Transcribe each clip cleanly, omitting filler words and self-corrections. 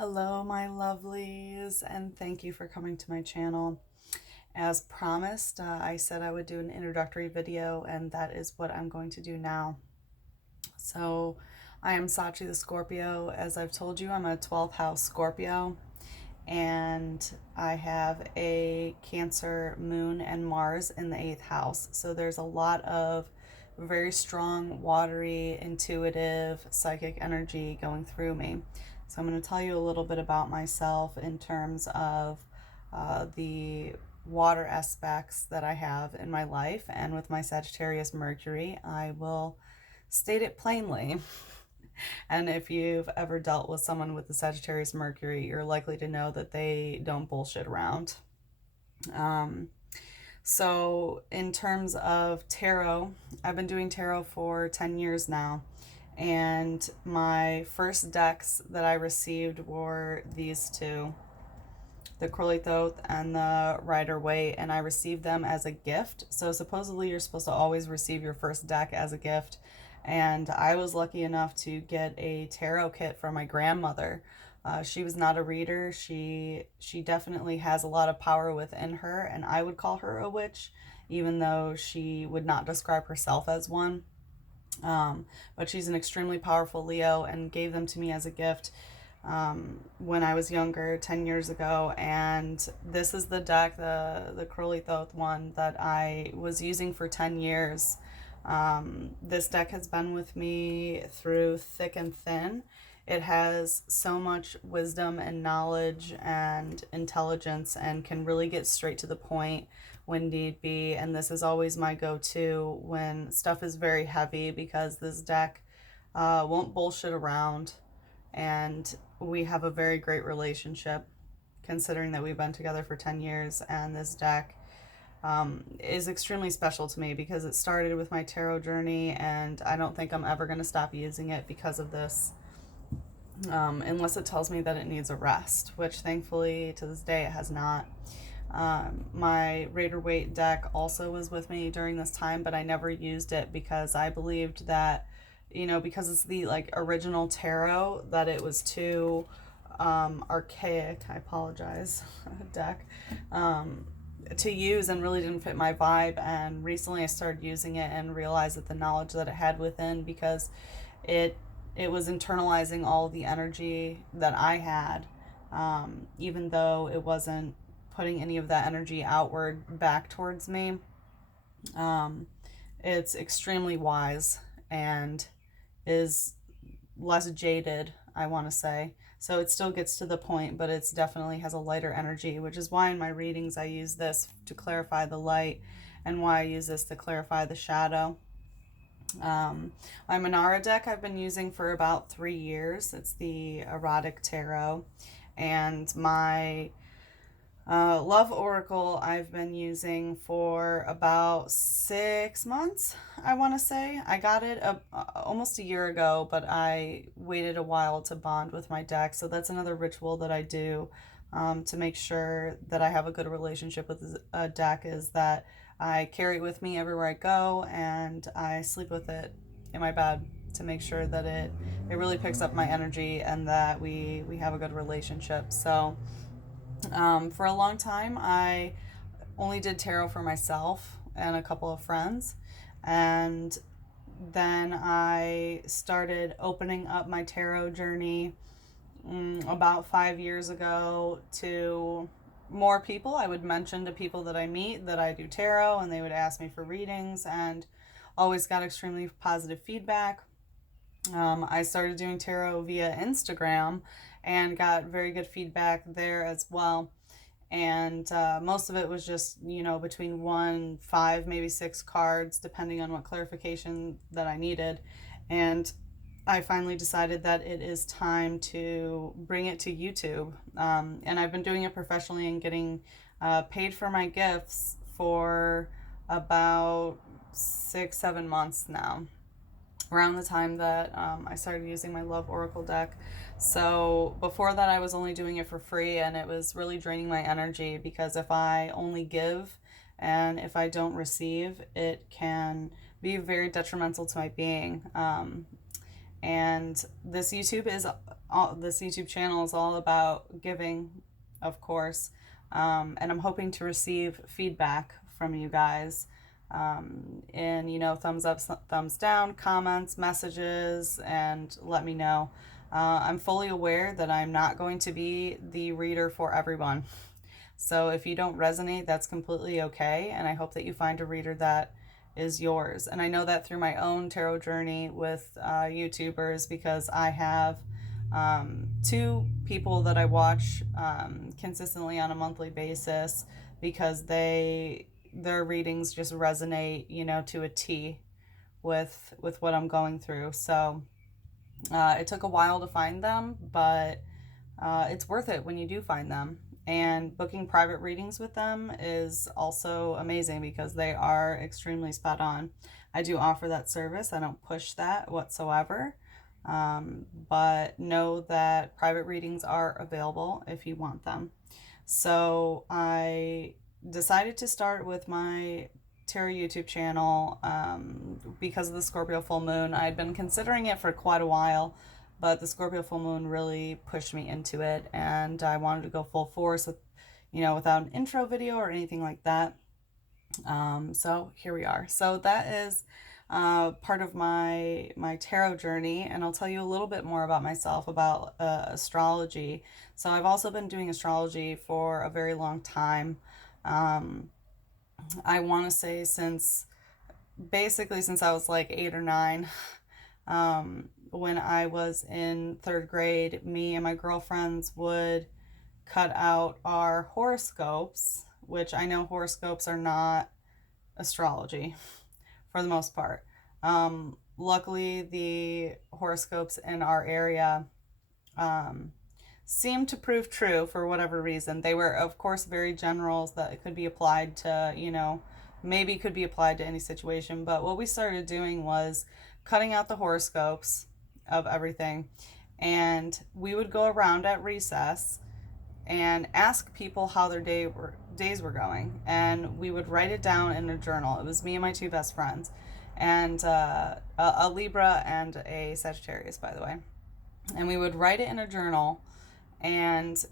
Hello, my lovelies, and thank you for coming to my channel. As promised, I said I would do an introductory video, and that is what I'm going to do now. So, I am Sachi the Scorpio. As I've told you, I'm a 12th house Scorpio, and I have a Cancer moon and Mars in the 8th house. So, there's a lot of very strong, watery, intuitive, psychic energy going through me. So I'm going to tell you a little bit about myself in terms of the water aspects that I have in my life. And with my Sagittarius Mercury, I will state it plainly. And if you've ever dealt with someone with the Sagittarius Mercury, you're likely to know that they don't bullshit around. So, in terms of tarot, I've been doing tarot for 10 years now. And my first decks that I received were these two, the Crowley Thoth and the Rider Waite, and I received them as a gift. So supposedly you're supposed to always receive your first deck as a gift. And I was lucky enough to get a tarot kit from my grandmother. She was not a reader. She definitely has a lot of power within her, and I would call her a witch, even though she would not describe herself as one. But she's an extremely powerful Leo and gave them to me as a gift when I was younger, 10 years ago. And this is the deck, the Crowley Thoth one, that I was using for 10 years. This deck has been with me through thick and thin. It has so much wisdom and knowledge and intelligence and can really get straight to the point when need be. And this is always my go-to when stuff is very heavy, because this deck won't bullshit around. And we have a very great relationship, considering that we've been together for 10 years. And this deck is extremely special to me because it started with my tarot journey, and I don't think I'm ever going to stop using it because of this. Unless it tells me that it needs a rest, which thankfully to this day it has not. My Rider Waite deck also was with me during this time, but I never used it because I believed that, because it's the original tarot, that it was too archaic, I apologize, deck, to use, and really didn't fit my vibe. And recently I started using it and realized that the knowledge that it had within, because it was internalizing all the energy that I had, even though it wasn't putting any of that energy outward back towards me. It's extremely wise and is less jaded, I want to say. So it still gets to the point, but it's definitely has a lighter energy, which is why in my readings I use this to clarify the light, and why I use this to clarify the shadow. My Manara deck I've been using for about 3 years. It's the Erotic Tarot. And my Love Oracle I've been using for about 6 months, I want to say. I got it almost a year ago, but I waited a while to bond with my deck. So that's another ritual that I do to make sure that I have a good relationship with a deck, is that I carry it with me everywhere I go, and I sleep with it in my bed to make sure that it really picks up my energy and that we have a good relationship. So for a long time, I only did tarot for myself and a couple of friends. And then I started opening up my tarot journey about 5 years ago to more people. I would mention to people that I meet that I do tarot, and they would ask me for readings, and always got extremely positive feedback. I started doing tarot via Instagram and got very good feedback there as well. And most of it was just, between 1, 5, maybe 6 cards, depending on what clarification that I needed. And I finally decided that it is time to bring it to YouTube. And I've been doing it professionally and getting paid for my gifts for about 6, 7 months now, around the time that I started using my Love Oracle deck. So before that, I was only doing it for free, and it was really draining my energy, because if I only give and if I don't receive, it can be very detrimental to my being. And this YouTube channel is all about giving, of course. And I'm hoping to receive feedback from you guys, and thumbs up, thumbs down, comments, messages, and let me know. I'm fully aware that I'm not going to be the reader for everyone. So if you don't resonate, that's completely okay. And I hope that you find a reader that is yours. And I know that through my own tarot journey with YouTubers, because I have two people that I watch consistently on a monthly basis, because their readings just resonate, to a T with what I'm going through. So it took a while to find them, but it's worth it when you do find them. And booking private readings with them is also amazing because they are extremely spot on. I do offer that service. I don't push that whatsoever. But know that private readings are available if you want them. So I decided to start with my tarot YouTube channel because of the Scorpio full moon. I'd been considering it for quite a while, but the Scorpio full moon really pushed me into it, and I wanted to go full force with, without an intro video or anything like that. So here we are. So that is part of my tarot journey, and I'll tell you a little bit more about myself, about astrology. So I've also been doing astrology for a very long time. I want to say since I was like 8 or 9. When I was in 3rd grade, me and my girlfriends would cut out our horoscopes, which I know horoscopes are not astrology for the most part. Luckily, the horoscopes in our area seemed to prove true for whatever reason. They were, of course, very general, that it could be applied to, maybe could be applied to any situation. But what we started doing was cutting out the horoscopes of everything, and we would go around at recess and ask people how their days were going, and we would write it down in a journal. It was me and my 2 best friends, and a Libra and a Sagittarius, by the way. And we would write it in a journal, and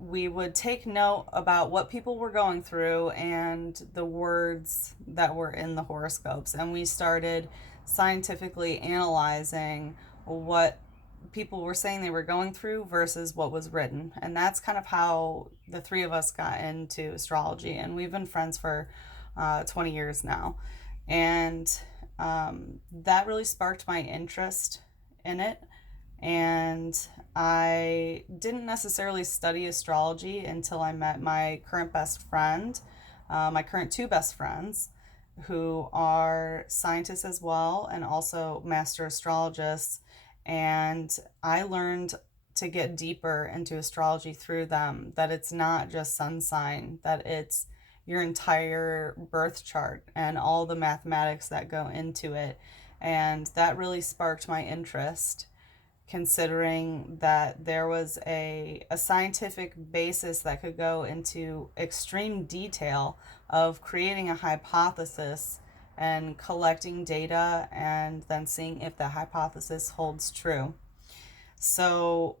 we would take note about what people were going through and the words that were in the horoscopes. And we started scientifically analyzing what people were saying they were going through versus what was written. And that's kind of how the 3 of us got into astrology. And we've been friends for 20 years now. And that really sparked my interest in it. And I didn't necessarily study astrology until I met my current best friend, my current 2 best friends, who are scientists as well and also master astrologists. And I learned to get deeper into astrology through them, that it's not just sun sign, that it's your entire birth chart and all the mathematics that go into it. And that really sparked my interest, considering that there was a scientific basis that could go into extreme detail of creating a hypothesis and collecting data and then seeing if the hypothesis holds true. So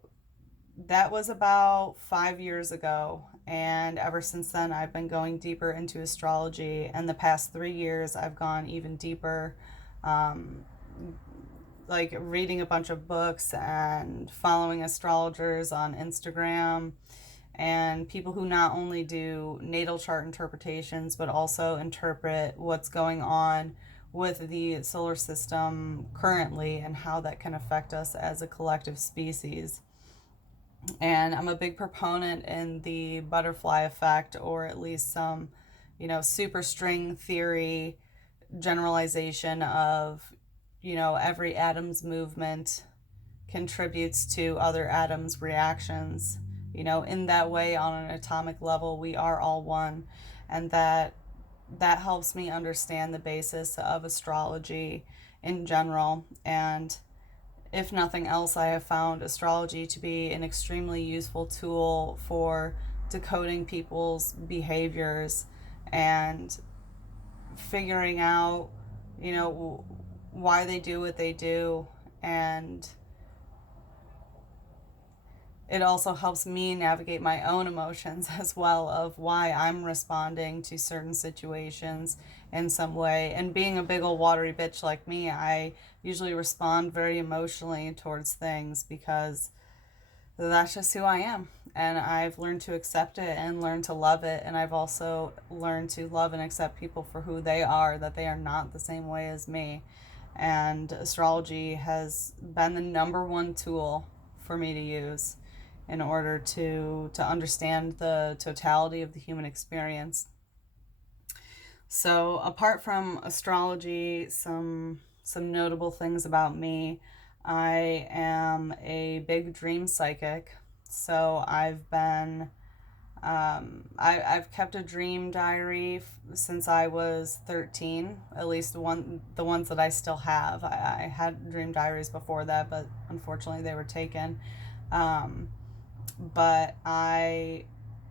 that was about 5 years ago, and ever since then I've been going deeper into astrology, and the past 3 years I've gone even deeper, like reading a bunch of books and following astrologers on Instagram, and people who not only do natal chart interpretations but also interpret what's going on with the solar system currently and how that can affect us as a collective species. And I'm a big proponent in the butterfly effect, or at least some, superstring theory generalization of, every atom's movement contributes to other atoms' reactions. In that way, on an atomic level, we are all one. And that helps me understand the basis of astrology in general. And if nothing else, I have found astrology to be an extremely useful tool for decoding people's behaviors and figuring out, why they do what they do, And it also helps me navigate my own emotions as well, of why I'm responding to certain situations in some way. And being a big old watery bitch like me, I usually respond very emotionally towards things because that's just who I am. And I've learned to accept it and learn to love it. And I've also learned to love and accept people for who they are, that they are not the same way as me. And astrology has been the number one tool for me to use in order to understand the totality of the human experience. So apart from astrology, some notable things about me: I am a big dream psychic. So I've kept a dream diary since I was 13, at least the ones that I still have. I had dream diaries before that, but unfortunately they were taken. Um, but I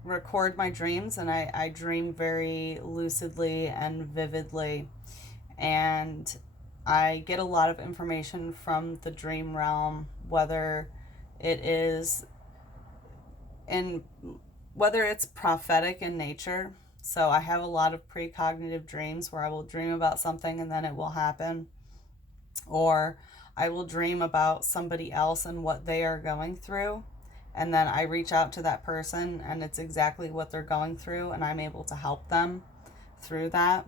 record my dreams, and I dream very lucidly and vividly. And I get a lot of information from the dream realm, it is in whether it's prophetic in nature. So I have a lot of precognitive dreams where I will dream about something and then it will happen. Or I will dream about somebody else and what they are going through. And then I reach out to that person and it's exactly what they're going through, and I'm able to help them through that.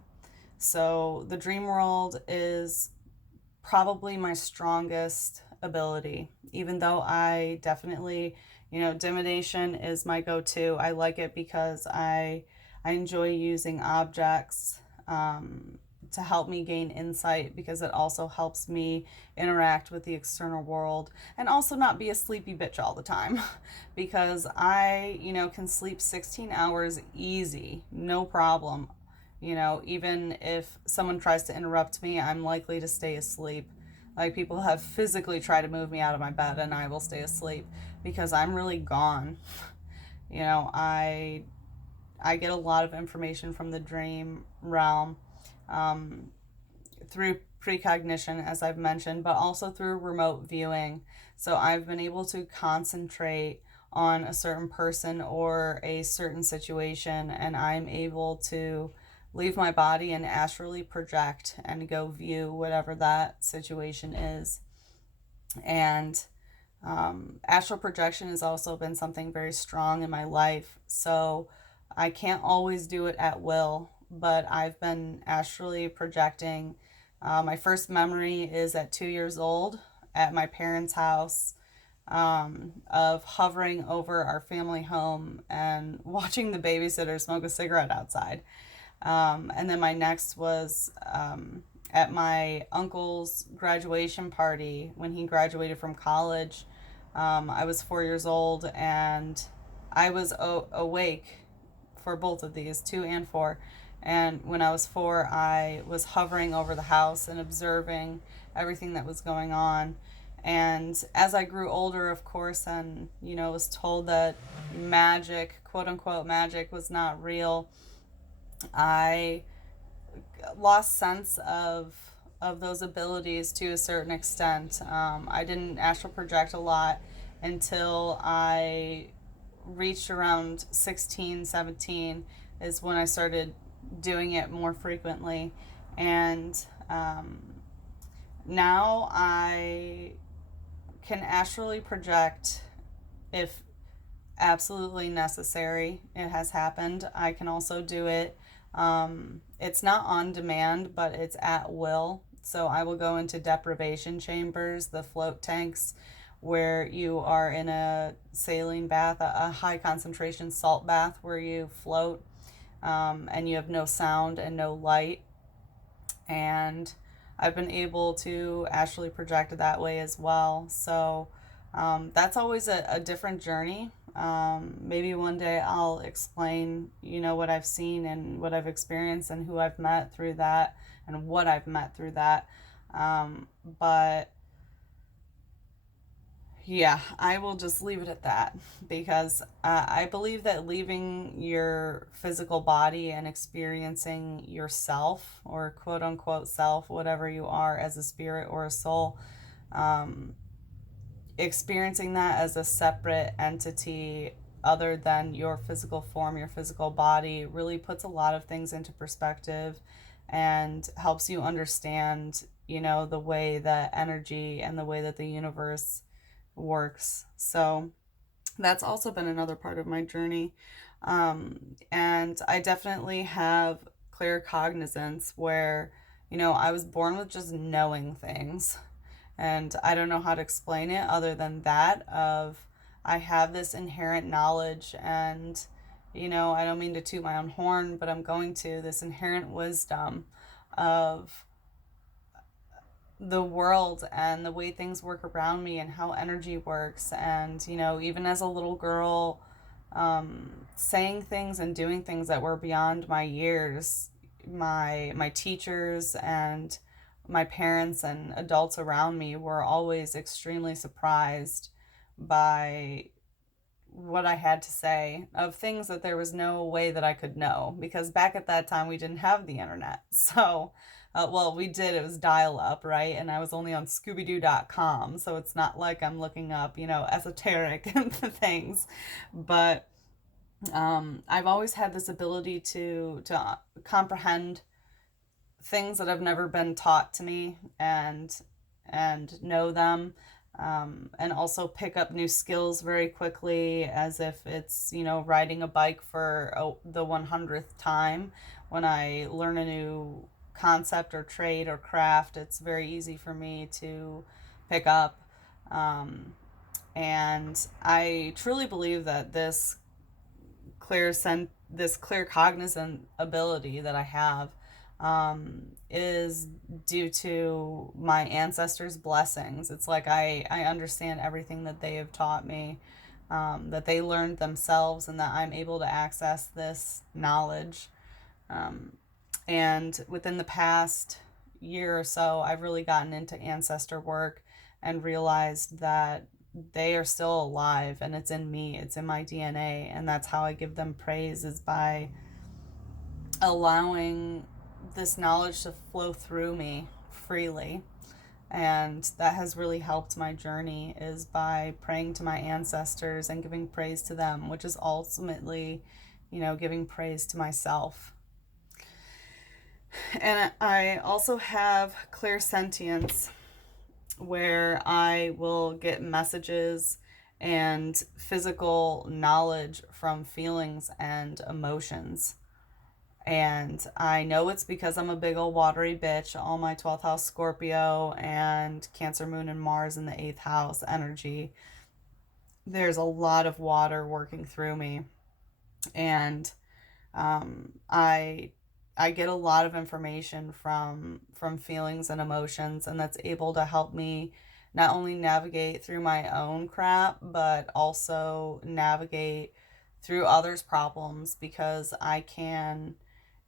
So the dream world is probably my strongest ability, even though I definitely, divination is my go-to. I like it because I enjoy using objects to help me gain insight, because it also helps me interact with the external world and also not be a sleepy bitch all the time because I, can sleep 16 hours easy, no problem. Even if someone tries to interrupt me, I'm likely to stay asleep. Like, people have physically tried to move me out of my bed and I will stay asleep because I'm really gone. You know, I I get a lot of information from the dream realm, um, through precognition, as I've mentioned, but also through remote viewing. So I've been able to concentrate on a certain person or a certain situation, and I'm able to leave my body and astrally project and go view whatever that situation is. And astral projection has also been something very strong in my life. So I can't always do it at will, but I've been astrally projecting. My first memory is at 2 years old at my parents' house, of hovering over our family home and watching the babysitter smoke a cigarette outside. And then my next was at my uncle's graduation party when he graduated from college. I was 4 years old, and I was awake for both of these, 2 and 4. And when I was 4, I was hovering over the house and observing everything that was going on. And as I grew older, of course, and was told that magic, quote unquote magic, was not real, I lost sense of those abilities to a certain extent. I didn't astral project a lot until I reached around 16, 17 is when I started doing it more frequently. And now I can astrally project if absolutely necessary. It has happened. I can also do it. It's not on demand, but it's at will. So I will go into deprivation chambers, the float tanks, where you are in a saline bath, a high concentration salt bath where you float, and you have no sound and no light. And I've been able to actually project that way as well. So that's always a different journey. Maybe one day I'll explain, what I've seen and what I've experienced and who I've met through that and what I've met through that. But yeah, I will just leave it at that because I believe that leaving your physical body and experiencing yourself, or quote unquote self, whatever you are as a spirit or a soul, experiencing that as a separate entity other than your physical form, your physical body, really puts a lot of things into perspective and helps you understand, the way that energy and the way that the universe works. So that's also been another part of my journey. And I definitely have clear cognizance where, I was born with just knowing things. And I don't know how to explain it other than that of I have this inherent knowledge and, I don't mean to toot my own horn, but I'm going to this inherent wisdom of the world and the way things work around me and how energy works. And, even as a little girl, saying things and doing things that were beyond my years, my teachers and my parents and adults around me were always extremely surprised by what I had to say of things that there was no way that I could know, because back at that time we didn't have the internet. So, well, we did, it was dial up, right? And I was only on scooby-doo.com, so it's not like I'm looking up, esoteric things. But I've always had this ability to comprehend things that have never been taught to me and know them, and also pick up new skills very quickly, as if it's, riding a bike for the 100th time. When I learn a new concept or trade or craft, it's very easy for me to pick up. And I truly believe that this clear cognizant ability that I have, is due to my ancestors' blessings. It's like I understand everything that they have taught me, that they learned themselves, and that I'm able to access this knowledge. And within the past year or so, I've really gotten into ancestor work and realized that they are still alive and it's in me, it's in my DNA. And that's how I give them praise, is by allowing this knowledge to flow through me freely. And that has really helped my journey, is by praying to my ancestors and giving praise to them, which is ultimately, giving praise to myself. And I also have clear sentience, where I will get messages and physical knowledge from feelings and emotions. And I know it's because I'm a big old watery bitch. All my 12th house Scorpio and Cancer, Moon, and Mars in the 8th house energy. There's a lot of water working through me. And I get a lot of information from feelings and emotions, and that's able to help me not only navigate through my own crap, but also navigate through others' problems, because I can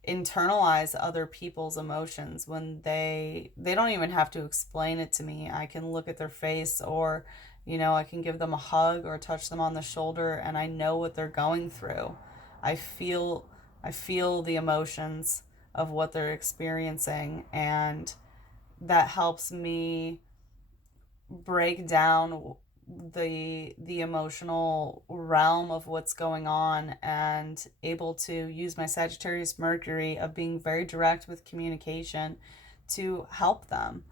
internalize other people's emotions when they don't even have to explain it to me. I can look at their face, or I can give them a hug or touch them on the shoulder, and I know what they're going through. I feel I feel the emotions of what they're experiencing, and that helps me break down the emotional realm of what's going on, and able to use my Sagittarius Mercury of being very direct with communication to help them.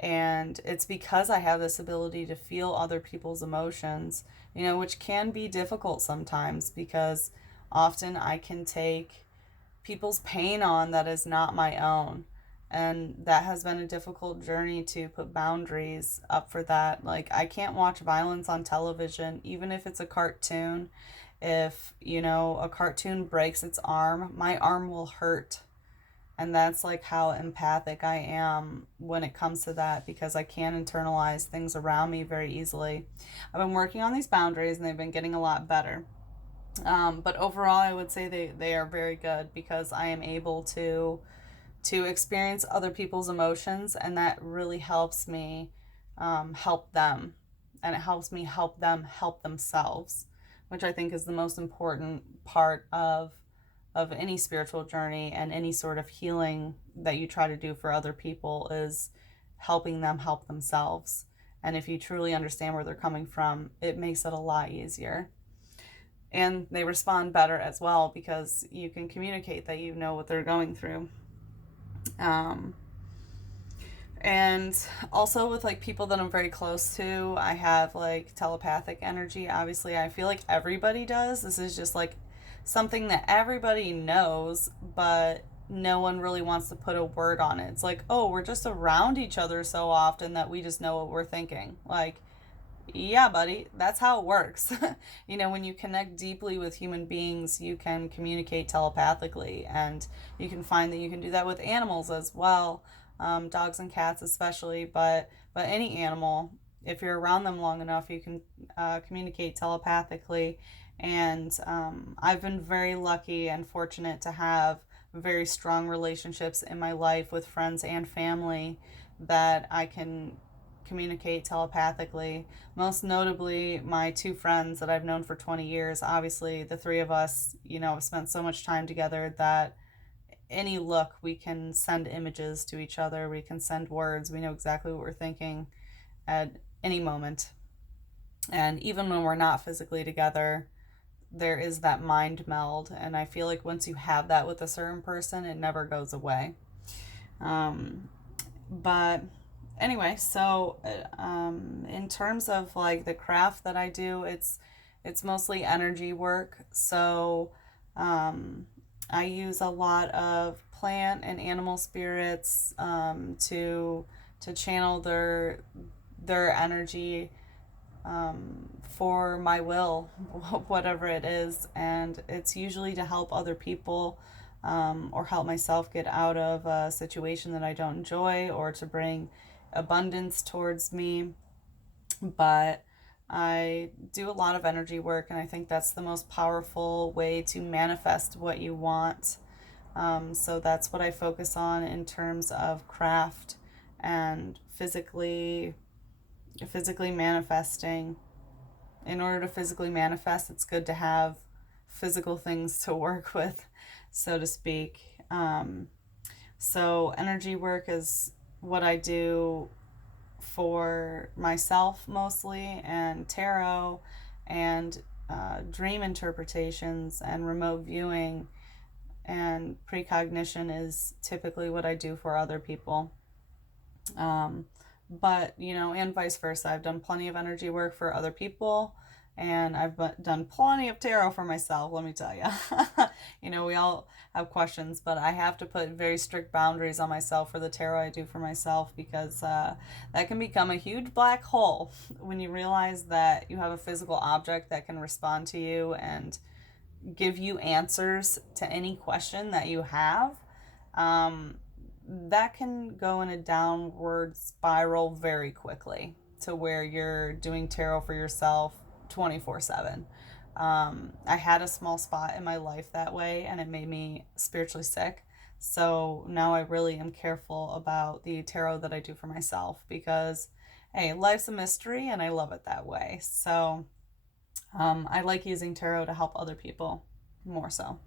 And it's because I have this ability to feel other people's emotions, which can be difficult sometimes, because often I can take people's pain on that is not my own. And that has been a difficult journey to put boundaries up for that. Like, I can't watch violence on television, even if it's a cartoon. If, a cartoon breaks its arm, my arm will hurt. And that's like how empathic I am when it comes to that, because I can internalize things around me very easily. I've been working on these boundaries and they've been getting a lot better. But overall, I would say they are very good, because I am able to experience other people's emotions, and that really helps me help them, and it helps me help them help themselves, which I think is the most important part of any spiritual journey and any sort of healing that you try to do for other people, is helping them help themselves. And if you truly understand where they're coming from, it makes it a lot easier. And they respond better as well because you can communicate that you know what they're going through. Um, and also with like people that I'm very close to, I have like telepathic energy. Obviously, I feel like everybody does. This is just like something that everybody knows, but no one really wants to put a word on it. It's like, oh, we're just around each other so often that we just know what we're thinking. Like, yeah, buddy, that's how it works. You know, when you connect deeply with human beings, you can communicate telepathically, and you can find that you can do that with animals as well, dogs and cats especially, but any animal, if you're around them long enough, you can communicate telepathically. And I've been very lucky and fortunate to have very strong relationships in my life with friends and family that I can communicate telepathically. Most notably, my two friends that I've known for 20 years. Obviously, the three of us, you know, have spent so much time together that any look, we can send images to each other, we can send words, we know exactly what we're thinking at any moment. And even when we're not physically together, there is that mind meld. And I feel like once you have that with a certain person, it never goes away. But anyway, so in terms of like the craft that I do, it's mostly energy work. So I use a lot of plant and animal spirits to channel their energy for my will, whatever it is, and it's usually to help other people, or help myself get out of a situation that I don't enjoy, or to bring abundance towards me. But I do a lot of energy work, and I think that's the most powerful way to manifest what you want. So that's what I focus on in terms of craft and physically manifesting. In order to physically manifest, it's good to have physical things to work with, so to speak. So energy work is what I do for myself mostly, and tarot and dream interpretations and remote viewing and precognition is typically what I do for other people. Um, but, you know, and vice versa. I've done plenty of energy work for other people, and I've done plenty of tarot for myself, let me tell you. You know, we all have questions, but I have to put very strict boundaries on myself for the tarot I do for myself, because that can become a huge black hole when you realize that you have a physical object that can respond to you and give you answers to any question that you have. That can go in a downward spiral very quickly to where you're doing tarot for yourself 24/7. I had a small spot in my life that way, and it made me spiritually sick. So now I really am careful about the tarot that I do for myself, because, hey, life's a mystery and I love it that way. So I like using tarot to help other people more so.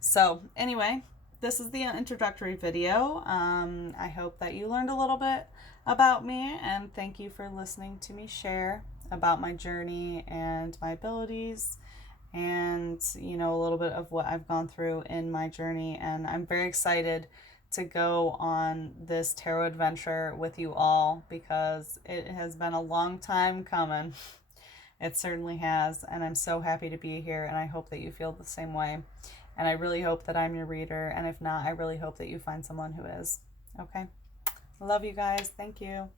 So anyway, this is the introductory video. I hope that you learned a little bit about me, and thank you for listening to me share about my journey and my abilities, and, you know, a little bit of what I've gone through in my journey. And I'm very excited to go on this tarot adventure with you all, because it has been a long time coming. It certainly has, and I'm so happy to be here, and I hope that you feel the same way. And I really hope that I'm your reader, and if not, I really hope that you find someone who is. Okay? Love you guys. Thank you.